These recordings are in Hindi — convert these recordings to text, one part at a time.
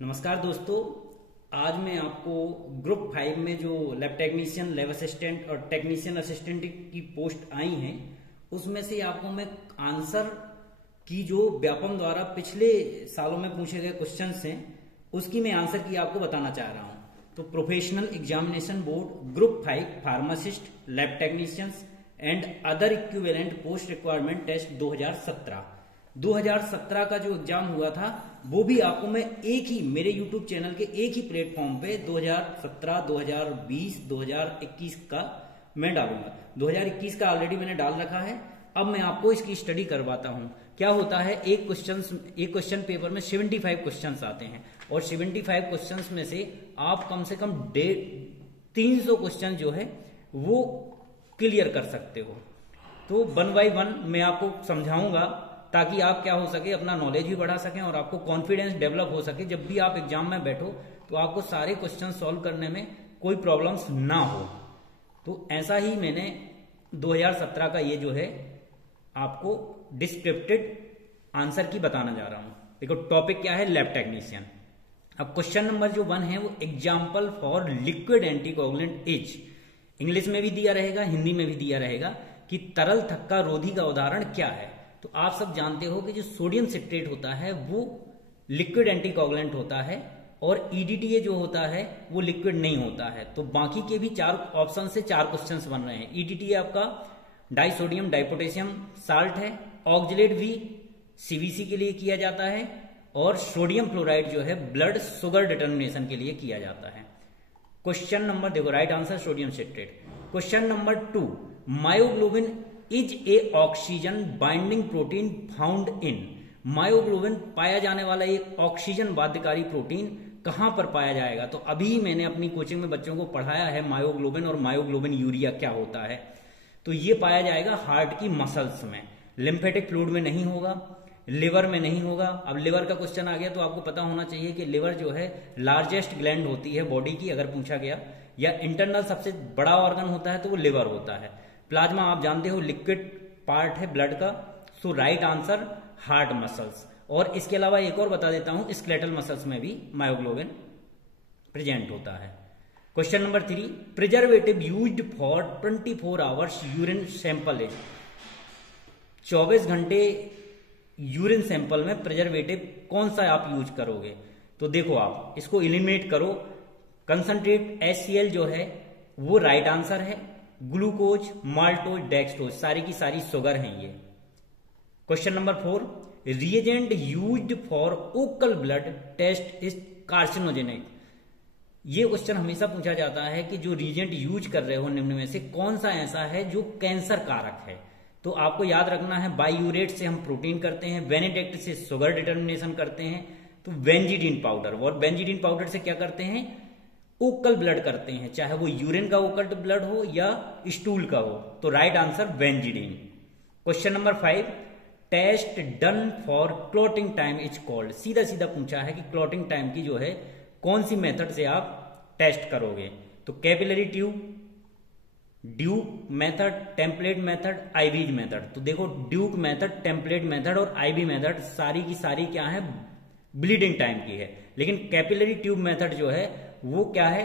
नमस्कार दोस्तों। आज मैं आपको ग्रुप 5 में जो लैब टेक्नीशियन, लैब असिस्टेंट और टेक्नीशियन असिस्टेंट की पोस्ट आई हैं उसमें से आपको मैं आंसर की जो व्यापम द्वारा पिछले सालों में पूछे गए क्वेश्चंस हैं उसकी मैं आंसर की आपको बताना चाह रहा हूं। तो professional examination board group 5 pharmacist, lab technicians and other equivalent post requirement test 2017 का जो एग्जाम हुआ था वो भी आपको मैं एक ही मेरे YouTube चैनल के एक ही प्लेटफॉर्म पे 2017, 2020, 2021 का मैं डालूंगा। 2021 का ऑलरेडी मैंने डाल रखा है। अब मैं आपको इसकी स्टडी करवाता हूं। क्या होता है, एक क्वेश्चन पेपर में 75 क्वेश्चंस आते हैं और 75 क्वेश्चंस में से आप कम से कम 300 क्वेश्चन जो है वो क्लियर कर सकते हो। तो 1 बाय 1 मैं आपको समझाऊंगा ताकि आप क्या हो सके, अपना नॉलेज भी बढ़ा सकें और आपको कॉन्फिडेंस डेवलप हो सके। जब भी आप एग्जाम में बैठो तो आपको सारे क्वेश्चन सॉल्व करने में कोई प्रॉब्लम्स ना हो। तो ऐसा ही मैंने 2017 का ये जो है आपको डिस्क्रिप्टेड आंसर की बताना जा रहा हूं। देखो टॉपिक क्या है, लैब टेक्नीशियन। अब क्वेश्चन नंबर जो 1 है वो example for liquid anticoagulant is, English में भी दिया रहेगा, हिंदी में भी दिया रहेगा कि तरल थक्का रोधी का उदाहरण क्या है। तो आप सब जानते हो कि जो सोडियम सिट्रेट होता है वो लिक्विड एंटीकोगुलेंट होता है और ईडीटीए जो होता है वो लिक्विड नहीं होता है। तो बाकी के भी 4 ऑप्शन से 4 क्वेश्चंस बन रहे हैं। ईडीटीए आपका डाइसोडियम डाइपोटेशियम साल्ट है, ऑक्जेलेट भी सीवीसी के लिए किया जाता है और सोडियम फ्लोराइड जो है ब्लड शुगर डिटर्मिनेशन के लिए किया जाता है। क्वेश्चन नंबर देखो, right answer sodium citrate. Question number 2, myoglobin is A oxygen binding protein found in. Myoglobin पाया जाने वाला एक ऑक्सीजन बाध्यकारी प्रोटीन कहां पर पाया जाएगा। तो अभी मैंने अपनी कोचिंग में बच्चों को पढ़ाया है मायोग्लोबिन और मायोग्लोबिन यूरिया क्या होता है। तो ये पाया जाएगा हार्ट की मसल्स में, लिम्फेटिक फ्लूइड में नहीं होगा, लिवर में नहीं होगा। अब लिवर का क्वेश्चन आ गया तो आपको पता होना चाहिए कि लिवर जो है लार्जेस्ट ग्लैंड होती है बॉडी की, अगर पूछा गया, या इंटरनल सबसे बड़ा ऑर्गन होता है तो वो लिवर होता है। प्लाज्मा आप जानते हो लिक्विड पार्ट है ब्लड का। सो राइट आंसर हार्ट मसल्स। और इसके अलावा एक और बता देता हूं, स्केलेटल मसल्स में भी मायोग्लोबिन प्रेजेंट होता है। Question number 3, preservative used for 24 hours urine sample is. 24 घंटे यूरिन सैंपल में प्रिजर्वेटिव कौन सा आप यूज करोगे। तो देखो आप इसको एलिमिनेट करो। कंसंट्रेट HCl जो है वो राइट आंसर है। ग्लूकोज, माल्टोज, डेक्सट्रोज सारी की सारी शुगर हैं ये। Question number 4, reagent used for occult blood test is carcinogenic. ये क्वेश्चन हमेशा पूछा जाता है कि जो रिएजेंट यूज कर रहे हो निम्न में से कौन सा ऐसा है जो कैंसर कारक है। तो आपको याद रखना है, बायूरेट से हम प्रोटीन करते हैं, वेनेडेक्ट से शुगर डिटर्मिनेशन करते हैं, तो बेंजीडीन पाउडर, और बेंजीडीन पाउडर से क्या करते हैं, ओकल ब्लड करते हैं, चाहे वो यूरिन का ओकल ब्लड हो या स्टूल का हो। तो right answer benzidine. Question number 5, test done for clotting time is called. सीधा सीधा पूछा है कि क्लॉटिंग टाइम की जो है कौन सी मेथड से आप टेस्ट करोगे। तो capillary tube, Duke method, template method, IVs method. तो देखो ड्यूक मेथड, टेम्पलेट मेथड और आईवी मेथड सारी की सारी क्या है, ब्लीडिंग टाइम की है। लेकिन कैपिलरी ट्यूब मेथड जो है वो क्या है,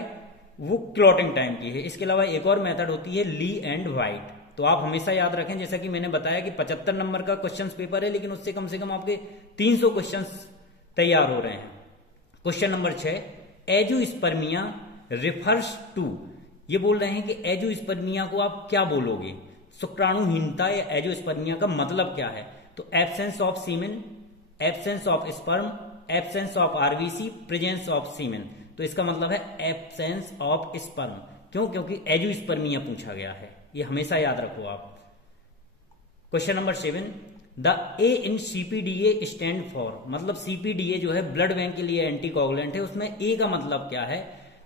वो क्लॉटिंग टाइम की है। इसके अलावा एक और मेथड होती है ली एंड वाइट। तो आप हमेशा याद रखें, जैसा कि मैंने बताया कि 75 नंबर का क्वेश्चन पेपर है लेकिन उससे कम से कम आपके 300 क्वेश्चन तैयार हो रहे हैं। Question number 6, azoospermia refers to. ये बोल रहे हैं कि एजुस्पर्मिया को आप क्या बोलोगे, शुक्राणुहीनता या एजुस्पर्मिया का मतलब क्या है। तो absence of semen, absence of sperm, absence of RBC, presence of semen. तो इसका मतलब है एब्सेंस ऑफ स्पर्म। क्यों? क्योंकि एजुस्पर्मिया पूछा गया है, ये हमेशा याद रखो आप। Question number 7, the A in CPDA stand for, मतलब सीपीडीए जो है ब्लड बैंक के लिए एंटीकोगुलेंट है, उसमें ए का मतलब क्या है।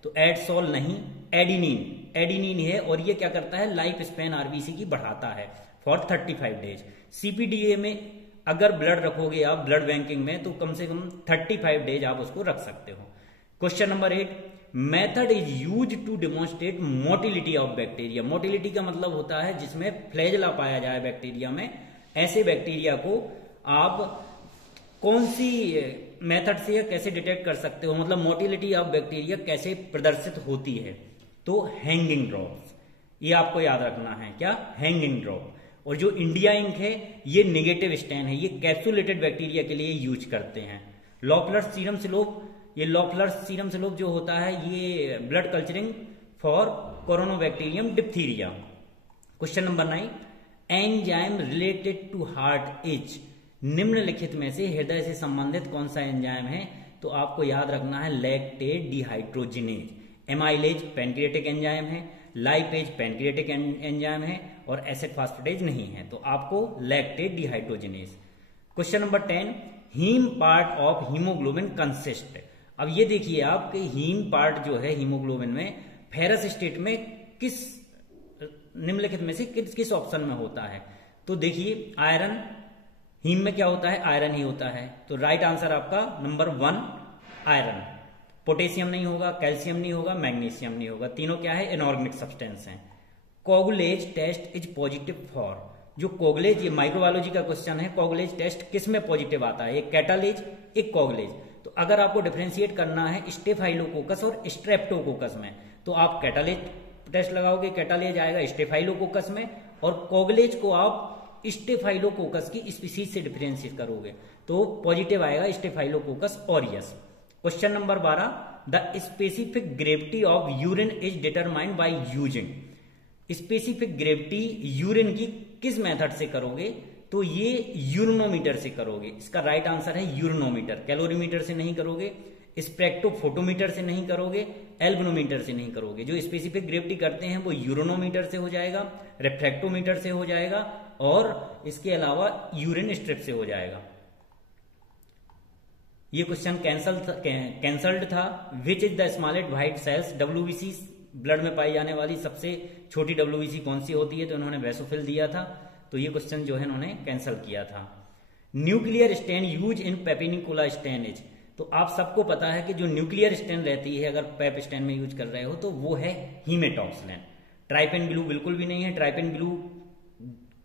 तो एडसोल नहीं, एडिनिन, एडिनिन है और ये क्या करता है, लाइफ स्पैन आरबीसी की बढ़ाता है फॉर 35 डेज। सीपीडीए में अगर ब्लड रखोगे आप ब्लड बैंकिंग में तो कम से कम 35 डेज आप उसको रख सकते हो। Question number 8, method is use to demonstrate motility of bacteria. Motility का मतलब होता है जिसमें फ्लैजेला पाया जाए बैक्टीरिया में। ऐसे बैक्टीरिया को आप कौन सी मेथड से कैसे डिटेक्ट कर सकते हो, मतलब मोटिलिटी ऑफ बैक्टीरिया कैसे प्रदर्शित होती है, तो हैंगिंग ड्रॉप्स, ये आपको याद रखना है। क्या? Hanging drop. और जो इंडिया इंक है ये नेगेटिव स्टैन है, ये कैप्सुलेटेड बैक्टीरिया के लिए यूज करते हैं। लॉफलर्स सीरम स्लोप, ये लॉफलर्स सीरम स्लोप जो होता है ये blood culturing for corynebacterium diphtheriae. Question number 9, enzyme related to heart is, निम्नलिखित में से हृदय से संबंधित कौन सा एंजाइम है, तो आपको याद रखना है lactate dehydrogenase. Amylase pancreatic enzyme है, लाइपेज पैनक्रियाटिक एंजाइम है, और एसिड फास्फेटेज नहीं है, तो आपको lactate dehydrogenase. Question number 10, haem part of haemoglobin consist. अब ये देखिए आप कि हीम पार्ट जो है हीमोग्लोबिन में फेरस स्टेट में किस निम्नलिखित में से किस ऑप्शन में होता है, तो देखिए आयरन, हीम में क्या होता है? आयरन ही होता है, तो राइट आंसर आपका नंबर 1 आयरन। पोटेशियम नहीं होगा, कैल्शियम नहीं होगा, मैग्नीशियम नहीं होगा, तीनों क्या है? इनऑर्गेनिक सब्सटेंस हैं। कोगुलेज टेस्ट इज पॉजिटिव फॉर, जो कोगुलेज, ये माइक्रोबायोलॉजी का क्वेश्चन है, कोगुलेज टेस्ट किस में पॉजिटिव आता है? एक कैटालेज, एक कोगुलेज। तो अगर आपको डिफरेंशिएट करना है स्टेफाइलोकोकस और स्ट्रेप्टोकोकस में, तो आप कैटालेज टेस्ट लगाओगे, कैटालेज आएगा स्टेफाइलोकोकस में, और कोगुलेज को आप स्टेफाइलोकोकस की स्पीसीज से डिफरेंशिएट करोगे तो पॉजिटिव आएगा staphylococcus aureus. Question number 12, the specific gravity of urine is determined by using. Specific gravity urine की किस मेथड से करोगे, तो ये यूरिनोमीटर से करोगे। इसका राइट आंसर है यूरिनोमीटर। कैलोरीमीटर से नहीं करोगे, स्पेक्ट्रोफोटोमीटर से नहीं करोगे, एल्बनोमीटर से नहीं करोगे। जो स्पेसिफिक ग्रेविटी करते हैं वो यूरिनोमीटर से हो जाएगा, रिफ्रैक्टोमीटर से हो जाएगा, और इसके अलावा यूरिन स्ट्रिप से हो जाएगा। ये क्वेश्चन कैंसल्ड था। विच is the smallest white cells, WBC blood में पाई जाने वाली सबसे छोटी डब्ल्यूबीसी कौन सी होती है, तो इन्होंने बेसोफिल दिया था, तो ये क्वेश्चन जो है इन्होंने कैंसिल किया था। न्यूक्लियर स्टेन यूज इन पेपिनिकुला स्टेनेज, तो आप सबको पता है कि जो न्यूक्लियर स्टेन रहती है अगर पेप स्टेन में यूज कर रहे हो तो वो है हीमेटॉक्सिलेन। ट्राइपेन ब्लू बिल्कुल भी नहीं है। ट्राइपेन ब्लू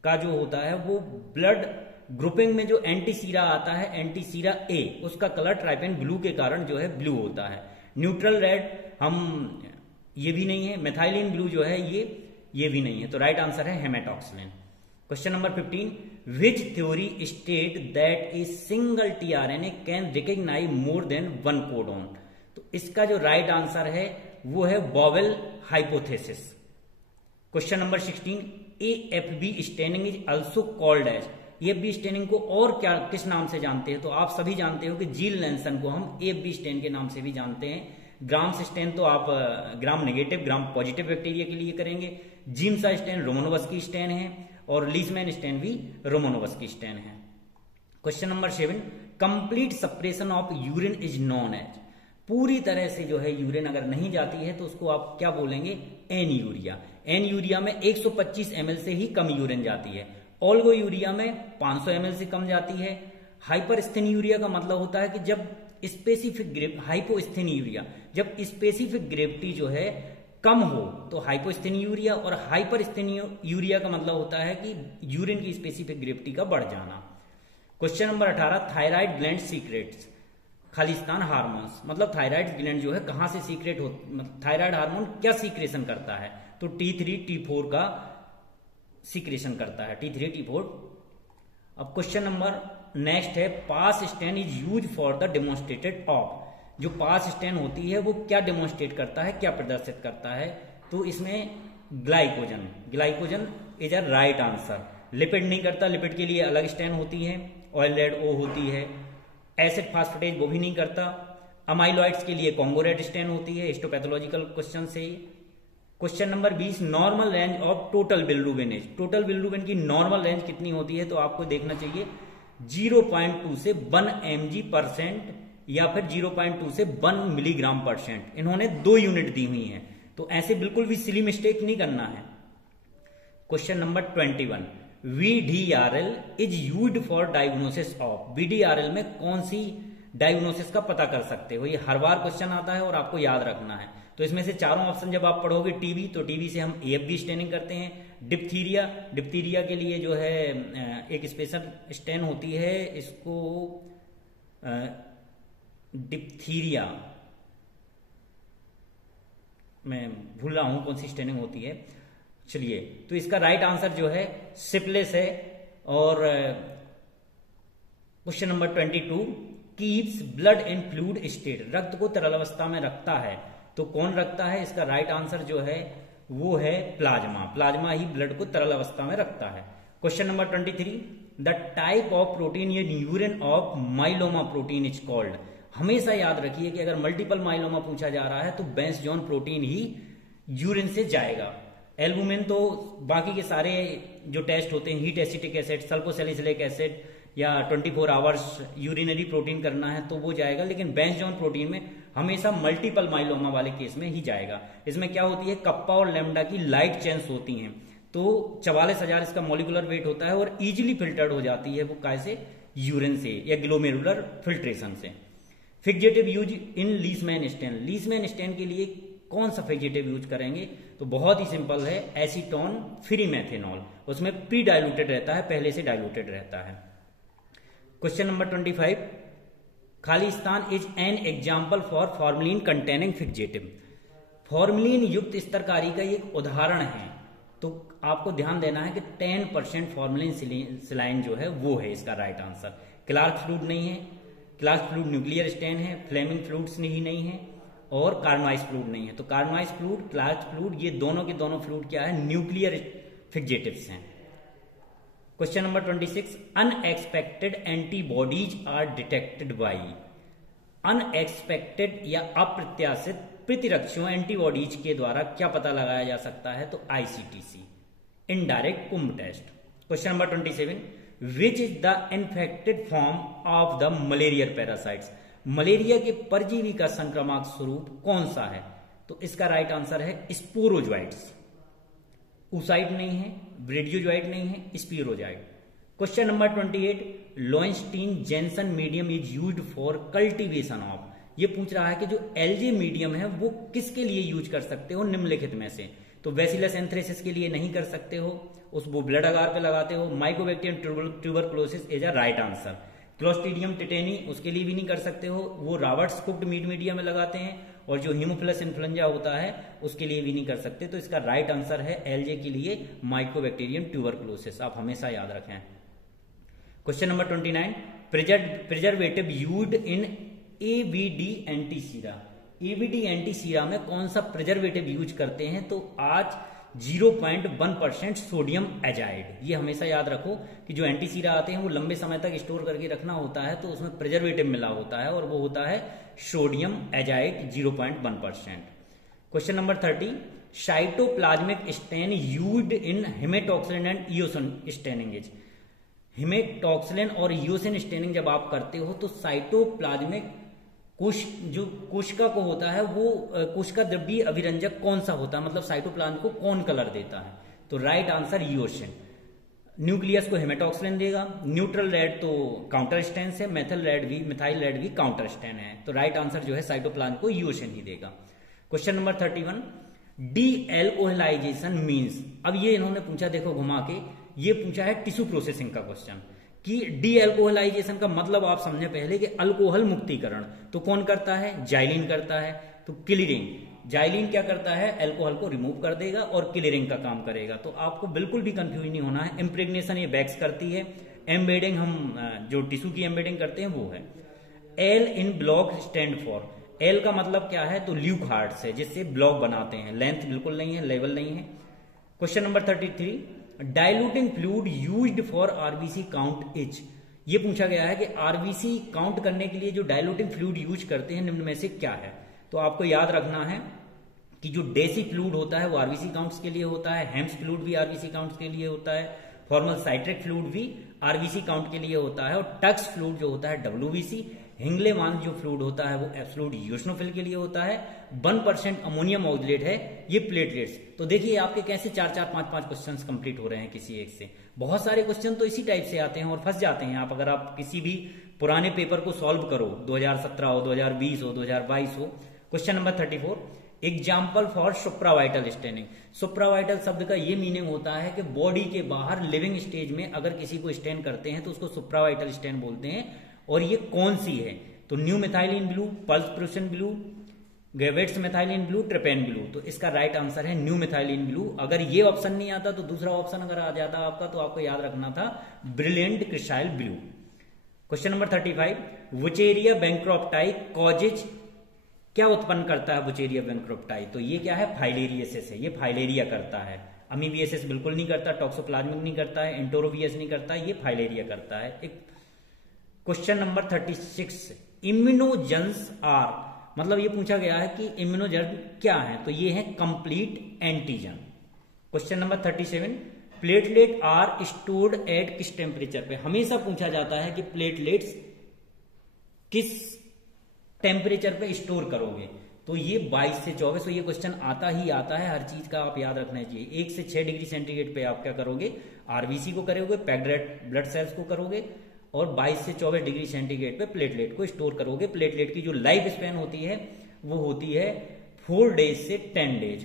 का जो होता है वो ब्लड ग्रुपिंग में जो एंटीसीरा आता है, एंटीसीरा ए, उसका कलर ट्राइपेन ब्लू के कारण जो है ब्लू होता है। न्यूट्रल रेड हम ये भी नहीं है। मेथाइलिन ब्लू जो है ये भी नहीं है, तो राइट आंसर है haematoxylin. Question number 15, which theory state that a single tRNA can recognise more than one codon, तो इसका जो राइट आंसर है वो है wobble hypothesis. Question number 16, AFB staining is also called as, AFB staining को और क्या किस नाम से जानते हैं, तो आप सभी जानते हो कि जील लेंसन को हम एएफबी स्टेन के नाम से भी जानते हैं। ग्राम्स स्टेन तो आप gram negative gram positive bacteria के लिए करेंगे। जिम्सा स्टेन रोमनोवस्की स्टेन है, और लीसमैन स्टेन भी रोमनोवस्की स्टेन है। Question number 7, complete suppression of urine is known as, पूरी तरह से जो है यूरिन अगर नहीं जाती है तो उसको आप क्या बोलेंगे? N urea. एन यूरिया में 125 ml से ही कम यूरिन जाती है। ओल्गो यूरिया में 500 ml से कम जाती है। हाइपरस्थिन यूरिया का मतलब होता है कि जब स्पेसिफिक हाइपोस्थिन यूरिया, जब स्पेसिफिक ग्रेविटी जो है कम हो तो हाइपोस्थिन यूरिया, और हाइपरस्थिन यूरिया का मतलब होता है कि यूरिन की स्पेसिफिक ग्रेविटी का बढ़ जाना। Question number 18, thyroid gland secrets Khalistan hormones, मतलब थायराइड ग्लैंड जो है कहां से सीक्रेट हो, थायराइड हार्मोन क्या सीक्रेशन करता है, तो T3 T4 का सीक्रेशन करता है, T3 T4। अब क्वेश्चन नंबर नेक्स्ट है, पास stain is use for the demonstrated of, जो पास स्टेन होती है वो क्या डेमोन्स्ट्रेट करता है, क्या प्रदर्शित करता है, तो इसमें glycogen is a right answer. Lipid नहीं करता, लिपिड के लिए अलग स्टेन होती है, ऑयल रेड ओ होती है। एसिड फास्फेटेज वो भी नहीं करता। अमाइलॉइड्स के लिए कॉन्गो रेड स्टेन होती है, हिस्टोपैथोलॉजिकल क्वेश्चन से। Question number 20, normal range of total bilirubin as, total bilirubin की नॉर्मल रेंज कितनी होती है, तो आपको देखना चाहिए 0.2 से 1 mg% या फिर 0.2 से 1 mg%। इन्होंने 2 यूनिट दी हुई हैं, तो ऐसे बिल्कुल भी सिली मिस्टेक नहीं करना है। Question number 21, VDRL is used for diagnosis of, VDRL में कौन सी डायग्नोसिस का पता कर सकते हो, ये हर बार क्वेश्चन आता है और आपको याद रखना है। तो इसमें से चारों ऑप्शन जब आप पढ़ोगे, टीबी, तो टीबी से हम एएफबी स्टेनिंग करते हैं। डिप्थीरिया, डिप्थीरिया के लिए जो है एक स्पेशल स्टेन होती है, इसको डिप्थीरिया, मैं भूल रहा हूं कौन सी स्टेनिंग होती है। चलिए, तो इसका राइट आंसर जो है सिफिलिस है। और question number 22, keeps blood in fluid state, रक्त को तरल अवस्था में रखता है, तो कौन रखता है? इसका राइट आंसर जो है वो है प्लाज्मा। प्लाज्मा ही ब्लड को तरल अवस्था में रखता है। Question number 23, the type of protein in urine of myeloma protein is called. हमेशा याद रखिए कि अगर मल्टीपल माइलोमा पूछा जा रहा है तो बेंस जॉन प्रोटीन ही यूरिन से जाएगा। एल्बुमिन तो बाकी के सारे जो टेस्ट होते हैं, हीट एसिटिक एसिड, सल्फोसैलिसिलिक एसिड या 24 आवर्स यूरिनरी प्रोटीन करना है तो वो जाएगा, लेकिन बेंस जॉन प्रोटीन में हमेशा मल्टीपल माइलोमा वाले केस में ही जाएगा। इसमें क्या होती है, कप्पा और लैम्डा की लाइट चेन्स होती हैं, तो 44,000 इसका मॉलिक्यूलर वेट होता है और इजीली फिल्टर्ड हो जाती है वो कैसे? यूरिन से या ग्लोमेरुलर फिल्ट्रेशन से। Fixative use in Leishman stain, Leishman stain के लिए कौन सा फिक्सेटिव यूज करेंगे? तो बहुत ही सिंपल है, एसीटोन फ्री मेथेनॉल, उसमें प्री डाइल्यूटेड रहता है, पहले से डाइल्यूटेड रहता है। Question number 25, Khalistan is an example for formalin containing fixative. Formalin युक्त स्तरकारी का एक उदाहरण है, तो आपको ध्यान देना है कि 10% फॉर्मलिन सिलाइन जो है वो है इसका राइट आंसर। क्लार्क फ्लूइड नहीं है, क्लार्क फ्लूइड न्यूक्लियर स्टेन है, फ्लेमिंग फ्लूइड्स ही नहीं है और कार्माइस फ्लूइड नहीं है। तो कार्माइस फ्लूइड, क्लार्क फ्लूइड, ये दोनों के दोनों फ्लूइड क्या है? न्यूक्लियर फिक्सेटिव्स हैं। Question number 26, unexpected antibodies are detected by. Unexpected या अप्रत्याशित प्रतिरक्षियों एंटीबॉडीज के द्वारा क्या पता लगाया जा सकता है? तो ICTC, indirect Coombs test. Question number 27, which is the infected form of the malarial parasites. Malaria के परजीवी का संक्रामक स्वरूप कौन सा है? तो इसका राइट आंसर है स्पोरोजोइट्स। ऊसाइड नहीं है, ब्रिडियोजोइट नहीं है, sporozoite. Question number 28, Lowenstein Jensen medium is used for cultivation of. ये पूछ रहा है कि जो एलजे मीडियम है वो किसके लिए यूज कर सकते हो निम्नलिखित में से? तो बैसिलस एंथ्रेसिस के लिए नहीं कर सकते हो, उस वो ब्लड अगार पे लगाते हो। Mycobacterium tuberculosis is a right answer. Clostridium tetani उसके लिए भी नहीं कर सकते हो, वो रॉबर्ट्स कुक्ड मीट मीडिया में लगाते हैं। और जो हीमोफिलस इन्फ्लुएंजा होता है उसके लिए भी नहीं कर सकते। तो इसका राइट आंसर है एलजे के लिए माइकोबैक्टीरियम ट्यूबरकुलोसिस, आप हमेशा याद रखें। Question number 29, preservative used in ABD antisera. ABD antisera में कौन सा प्रिजर्वेटिव यूज करते हैं? तो आज 0.1% सोडियम एजाइड। ये हमेशा याद रखो कि जो एंटीसीरा आते हैं वो लंबे समय तक स्टोर करके रखना होता है, तो उसमें प्रिजर्वेटिव मिला होता है और वो होता है sodium azide 0.1%। Question number 30, cytoplasmic stain used in haematoxylin and eosin staining is. Haematoxylin और इयोसिन स्टेनिंग जब आप करते हो तो साइटोप्लाज्मिक जो कोशिका को होता है वो कोशिका द्रव्यीय अभिरंजक कौन सा होता है, मतलब साइटोप्लाज्म को कौन कलर देता है? तो राइट आंसर इयोसिन। न्यूक्लियस को हेमेटॉक्सिलिन देगा। न्यूट्रल रेड तो काउंटर स्टेन है, मिथाइल रेड भी काउंटर स्टेन है, तो राइट आंसर जो है साइटोप्लाज्म को इयोसिन ही देगा। Question number 31, dealcoholisation means. अब ये इन्होंने पूछा, देखो घुमा के, ये पूछा है टिश्यू प्रोसेसिंग का क्वेश्चन कि डी एल्कोहलाइजेशन का मतलब आप समझे पहले कि अल्कोहल मुक्तिकरण, तो कौन करता है? जाइलिन करता है। तो क्लीयरिंग, जाइलिन क्या करता है? अल्कोहल को रिमूव कर देगा और क्लीयरिंग का काम करेगा। तो आपको बिल्कुल भी कंफ्यूज नहीं होना है। इम्प्रेग्नेशन ये वैक्स करती है, एम्बेडिंग हम जो टिश्यू की एम्बेडिंग करते हैं वो है। L in block stand for. L का मतलब क्या है? तो ल्यूक हार्ट्स है, जिससे ब्लॉक बनाते हैं। लेंथ बिल्कुल नहीं है, लेवल नहीं है। Question number 33, diluting fluid used for RBC count is. ये पूछा गया है कि आरबीसी काउंट करने के लिए जो डाइल्यूटिंग फ्लूइड यूज करते हैं निम्न में से क्या है? तो आपको याद रखना है कि जो डेसी फ्लूइड होता है वो आरबीसी काउंट्स के लिए होता है, हेम्स फ्लूइड भी आरबीसी काउंट्स के लिए होता है, फॉर्मल साइट्रिक फ्लूइड भी आरबीसी काउंट के लिए होता है, और टक्स फ्लूइड जो होता है डब्ल्यूबीसी। हिंगलेमान जो फ्लूइड होता है वो एब्सोल्यूट यूस्नोफिल के लिए होता है। 1% अमोनियम ऑक्सलेट है ये प्लेटलेट्स। तो देखिए आपके कैसे 4-4, 5-5 क्वेश्चन कंप्लीट हो रहे हैं किसी एक से। बहुत सारे क्वेश्चन तो इसी टाइप से आते हैं और फंस जाते हैं आप, अगर आप किसी भी पुराने पेपर को सॉल्व करो, 2017 हो, 2020 हो, 2022 हो। Question number 34, example for supravital staining. Supravital शब्द का ये मीनिंग होता है कि बॉडी के बाहर लिविंग स्टेज में अगर किसी को स्टेन करते हैं तो उसको सुप्रावाइटल स्टेन बोलते हैं। और ये कौन सी है? तो new methylene blue, Prussian blue, Gravett's methylene blue, trypan blue. तो इसका राइट आंसर है न्यू मिथाइलिन ब्लू। अगर ये ऑप्शन नहीं आता तो दूसरा ऑप्शन अगर आ जाता आपका तो आपको याद रखना था brilliant cresyl blue. Question number 35, Wuchereria bancrofti causes क्या उत्पन्न करता है वुचेरिया बैंक्रॉप्टाई? तो ये क्या है? फाइलेरियसिस है, ये फाइलेरिया करता है। अमीबियासिस बिल्कुल नहीं करता, टॉक्सोप्लाज्मिक नहीं करता है, एंटोरोवियस नहीं करता, ये फाइलेरिया करता है। एक क्वेश्चन नंबर 36, इम्यूनोजेंस आर, मतलब ये पूछा गया है कि इम्यूनोजेन क्या है? तो ये है complete antigen. Question number 37, platelet are stored at किस टेम्परेचर पे? हमेशा पूछा जाता है कि प्लेटलेट्स किस टेम्परेचर पे स्टोर करोगे? तो ये 22 से 24, तो ये क्वेश्चन आता ही आता है, हर चीज का आप याद रखना चाहिए। 1 से 6 डिग्री सेंटीग्रेड पे आप क्या करोगे? आरबीसी को करोगे, पैक्ड रेड ब्लड सेल्स को करोगे, और 22 से 24 डिग्री सेंटीग्रेड पे प्लेटलेट को स्टोर करोगे। प्लेटलेट की जो लाइफ स्पैन होती है वो होती है 4 डेज से 10 days.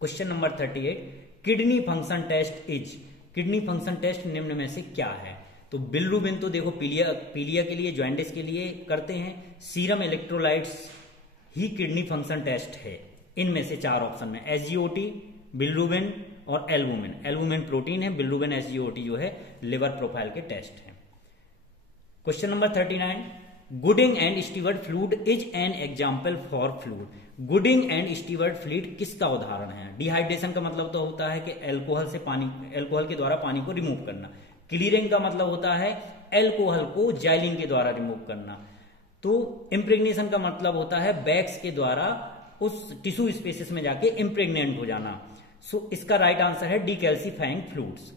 Question number 38, kidney function test is, kidney function test निम्न में से क्या है? तो बिलिरुबिन तो देखो पीलिया के लिए, जॉइंटिस के लिए करते हैं। सीरम इलेक्ट्रोलाइट्स ही किडनी फंक्शन टेस्ट है। इनमें से 4 ऑप्शन में एसजीओटी, बिलिरुबिन और एल्बुमिन। एल्बुमिन प्रोटीन है, बिलिरुबिन एसजीओटी जो है लिवर प्रोफाइल के टेस्ट है। Question number 39, Gooding and Stewart fluid is an example for fluid. Gooding and Stewart fluid किसका उदाहरण है? डिहाइड्रेशन का मतलब तो होता है कि अल्कोहल के द्वारा पानी को रिमूव करना। क्लीयरिंग का मतलब होता है अल्कोहल को जाइलिन के द्वारा रिमूव करना। तो इम्प्रेग्नेशन का मतलब होता है बैक्स के द्वारा उस टिश्यू स्पेसिस में जाके इम्प्रेग्नेंट हो जाना। सो इसका राइट आंसर है decalcifying fluids.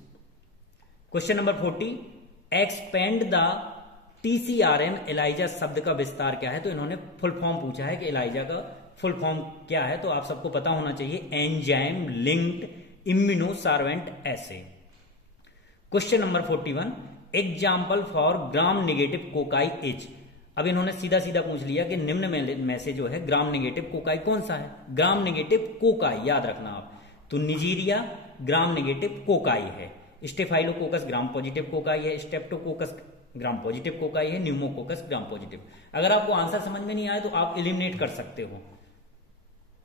Question number 40, expand the TCRN ELISA शब्द का विस्तार क्या है? तो इन्होंने फुल फॉर्म पूछा है कि एलाइजा का फुल फॉर्म क्या है, तो आप सबको पता होना चाहिए enzyme linked immuno sorbent assay. Question number 41, example for gram negative cocci is. अब इन्होंने सीधा सीधा पूछ लिया कि निम्न में से जो है ग्राम नेगेटिव कोकाई कौन सा है? ग्राम नेगेटिव कोकाई याद रखना आप। तो निजीरिया ग्राम नेगेटिव कोकाई है, स्टेफाइलोकोकस ग्राम पॉजिटिव कोकाई है, स्टेप्टोकोकस ग्राम पॉजिटिव कोकाई है, न्यूमोकोकस ग्राम पॉजिटिव। अगर आपको आंसर समझ में नहीं आए तो आप एलिमिनेट कर सकते हो।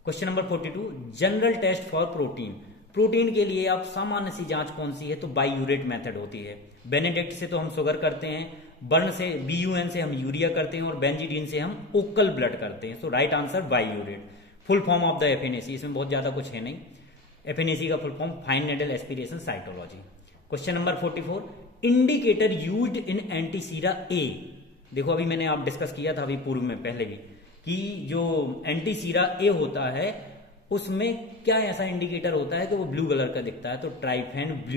Question number 42, general test for protein. Protein के लिए आप सामान्य सी जांच कौन सी है? तो बाईयूरेट मेथड होती है। बेनेडिक्ट से तो हम शुगर करते हैं, बर्न से BUN से हम यूरिया करते हैं, और बेंजीडीन से हम ओकल ब्लड करते हैं। So right answer biuret. Full form of the FNAC, इसमें बहुत ज्यादा कुछ है नहीं। एफएनएसी का full form fine needle aspiration cytology. Question number 44, indicator used in antisera A. देखो अभी मैंने आप डिस्कस किया था अभी पूर्व में पहले भी कि जो एंटीसीरा ए होता है उसमें क्या ऐसा इंडिकेटर होता है कि वो ब्लू कलर का दिखता है? तो ट्राइफेन ब्लू